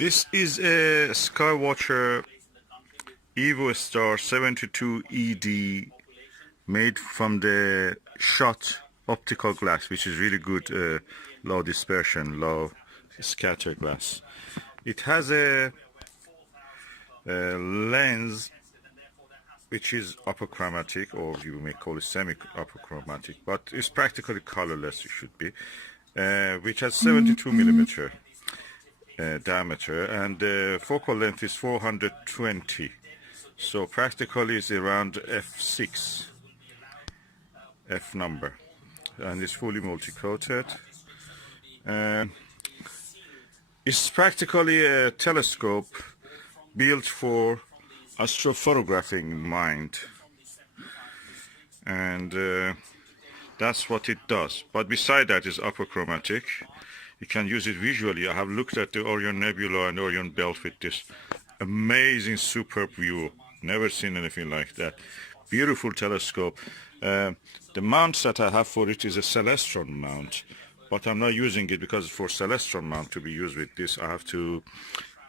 This is a Skywatcher Evostar 72 ED made from the Shcott optical glass, which is really good, low dispersion, low scatter glass. It has a lens which is apochromatic, or you may call it semi-apochromatic, but it's practically colorless, it should be, which has 72 millimeter diameter, and the focal length is 420, so practically it's around f6 f number, and it's fully multi-coated. It's practically a telescope built for astrophotographing mind, and that's what it does. But beside that is apochromatic. You can use it visually. I have looked at the Orion Nebula and Orion Belt with this amazing, superb view. Never seen anything like that. Beautiful telescope. The mount that I have for it is a Celestron mount, but I'm not using it because for Celestron mount to be used with this, I have to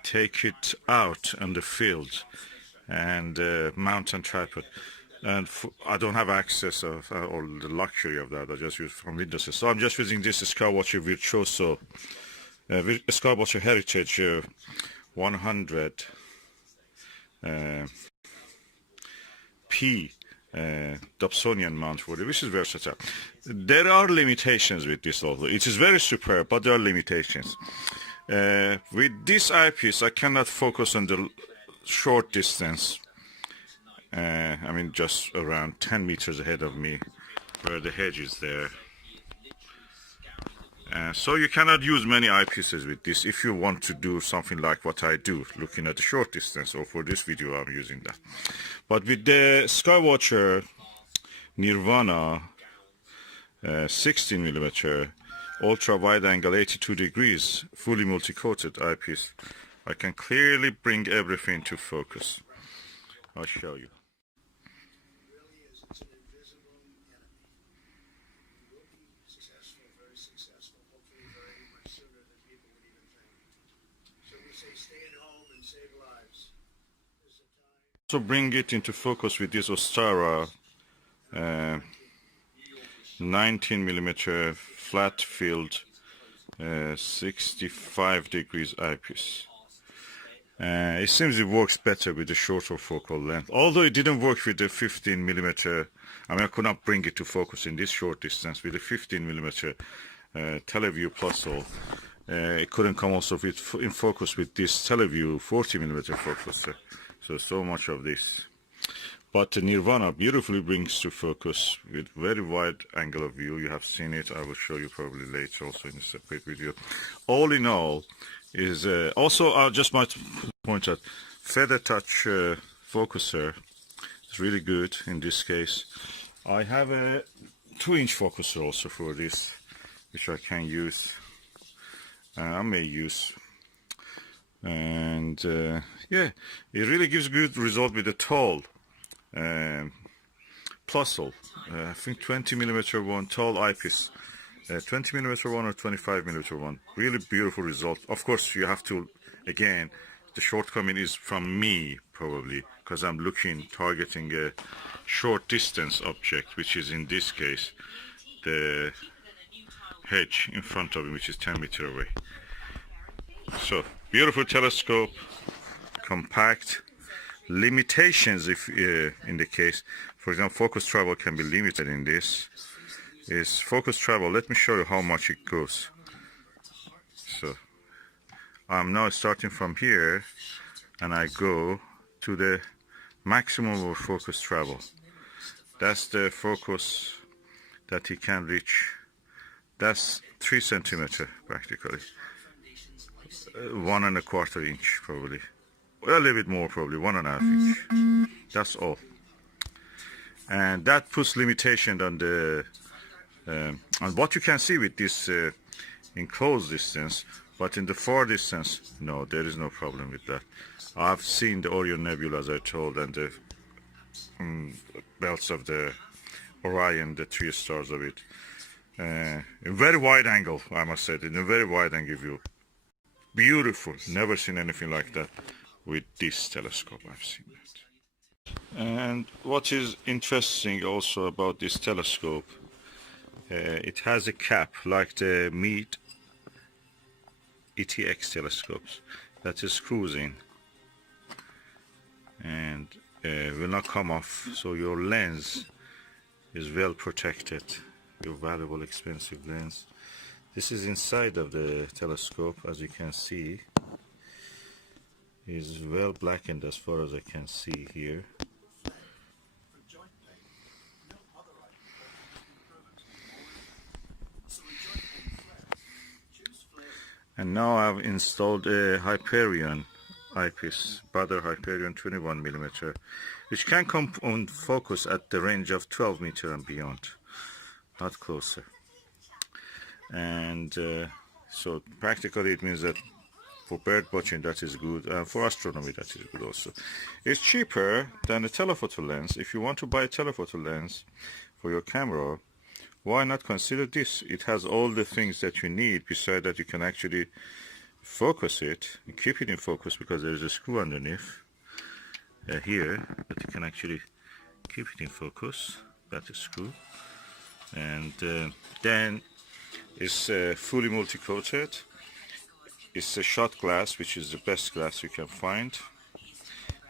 take it out on the field and mount on tripod. And I don't have access of or the luxury of that. I just use from Windows. So I'm just using this Skywatcher Virtuoso, Skywatcher Heritage 100 P Dobsonian mount for it, which is versatile. There are limitations with this also. It is very superb, but there are limitations. With this eyepiece, I cannot focus on the short distance. I mean, just around 10 meters ahead of me, where the hedge is there. So you cannot use many eyepieces with this if you want to do something like what I do, looking at the short distance, or for this video I'm using that. But with the Skywatcher Nirvana 16 millimeter ultra wide angle 82 degrees fully multi-coated eyepiece, I can clearly bring everything to focus. I'll show you. So bring it into focus with this Ostara 19 millimeter flat field 65 degrees eyepiece. It seems it works better with the shorter focal length, although it didn't work with the 15 millimeter. I mean, I could not bring it to focus in this short distance with the 15 millimeter TeleVue Plus. It couldn't come also in focus with this TeleVue 40 millimeter focuser. So much of this. But the Nirvana beautifully brings to focus with very wide angle of view. You have seen it. I will show you probably later also in a separate video. All in all, is also I just might point out feather touch focuser is really good in this case. I have a 2-inch focuser also for this, which I can use. I may use, and yeah, it really gives good result with the tall Plusle. I think 20 millimeter one tall eyepiece. 20 millimeter one or 25 millimeter one, really beautiful result. Of course, you have to, again, the shortcoming is from me probably, because I'm targeting a short distance object, which is in this case the hedge in front of me, which is 10 meters away. So beautiful telescope, compact. Limitations, if in the case, for example, focus travel can be limited in this. Is focus travel. Let me show you how much it goes. So I'm now starting from here, and I go to the maximum of focus travel. That's the focus that he can reach. That's 3 centimeters practically, 1 1/4 inch probably, well, a little bit more probably, 1 1/2 inch. That's all, and that puts limitation on the and what you can see with this in close distance, but in the far distance, no, there is no problem with that. I've seen the Orion Nebula, as I told, and the belts of the Orion, the 3 stars of it, in very wide angle, I must say, in a very wide angle view. beautiful. Never seen anything like that with this telescope. I've seen that. And what is interesting also about this telescope, it has a cap like the Meade ETX telescopes that is screws in and will not come off, so your lens is well protected, your valuable expensive lens. This is inside of the telescope, as you can see. Is well blackened as far as I can see here. And now I've installed a Hyperion eyepiece, Baader Hyperion 21mm, which can come on focus at the range of 12 meter and beyond, not closer. And so practically it means that for bird watching that is good, and for astronomy that is good also. It's cheaper than a telephoto lens. If you want to buy a telephoto lens for your camera, why not consider this? It has all the things that you need. Besides that, you can actually focus it and keep it in focus because there's a screw underneath here that you can actually keep it in focus. That is screw. And then it's fully multi-coated. It's a Shcott glass, which is the best glass you can find.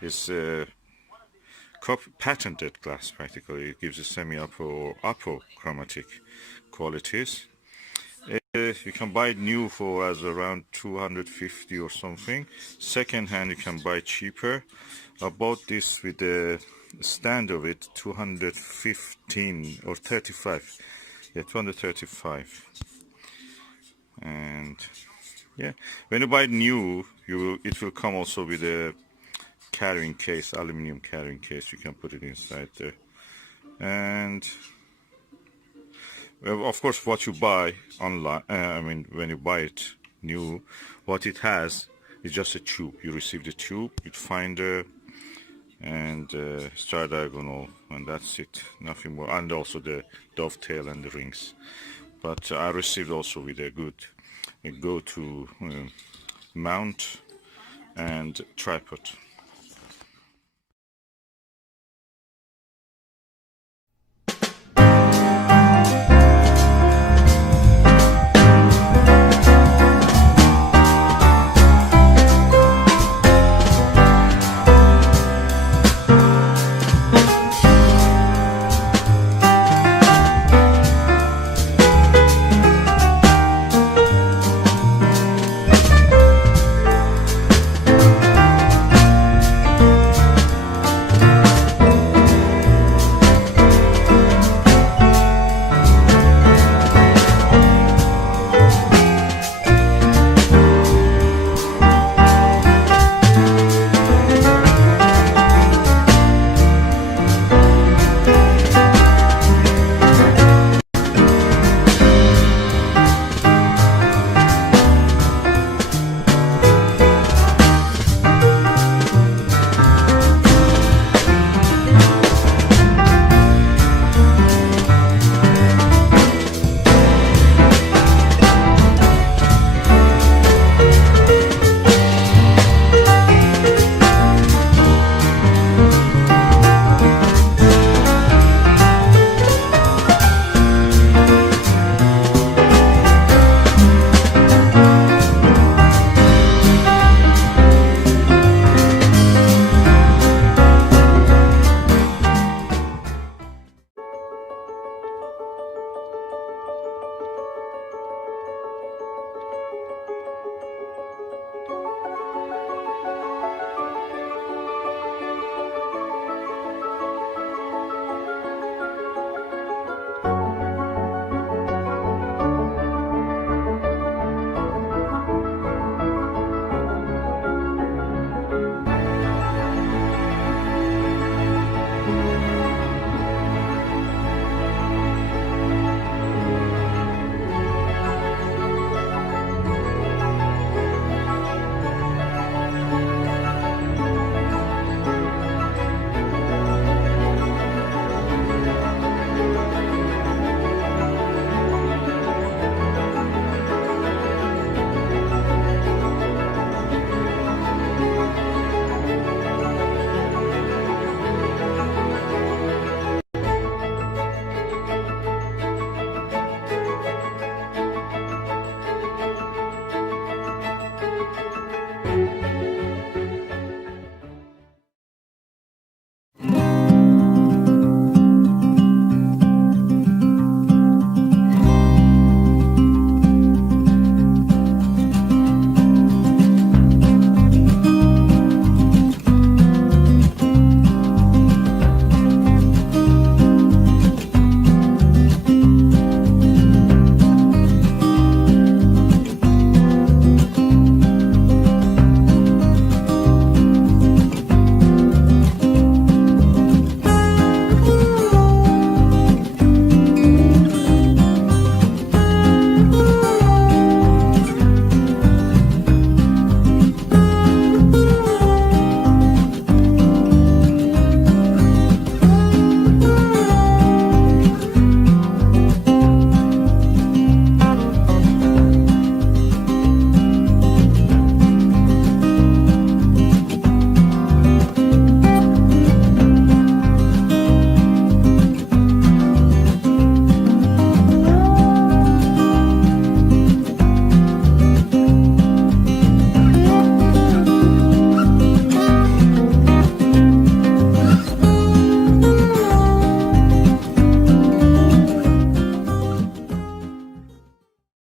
It's patented glass practically. It gives a semi-apochromatic qualities. You can buy it new for as around 250 or something. Second hand you can buy cheaper. I bought this with the stand of it 215 or 35. Yeah, 235. And yeah, when you buy it new, it will come also with a carrying case, aluminum carrying case. You can put it inside there. And well, of course, what you buy online, when you buy it new, what it has is just a tube. You receive the tube, you finder, and star diagonal, and that's it. Nothing more. And also the dovetail and the rings. But I received also with a good go-to mount and tripod.